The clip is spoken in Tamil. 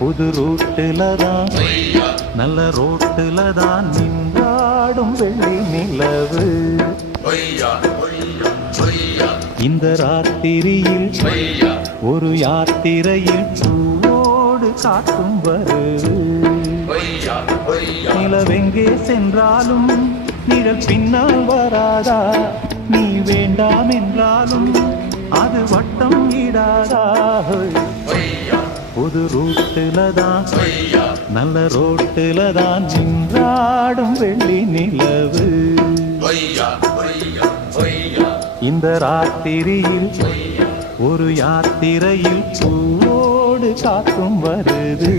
புது ரூட்டுல தான் நல்ல ரோட்டுல தான் நின்றாடும் வெள்ளி நிலவு. இந்த ராத்திரியில் ஒரு யாத்திரையில் பூவோடு காட்டும் வருது. நிலவெங்கே சென்றாலும் நிழல் பின்னால் வராதா? நீ வேண்டாம் என்றாலும் அது வட்டம் இடாதா? புது ரூட்டுல தான் நல்ல ரோட்டுல தான் நின்றாடும் வெள்ளி நிலவு. இந்த ராத்திரியில் ஒரு யாத்திரையில் பூவோடு காக்கும் வருது.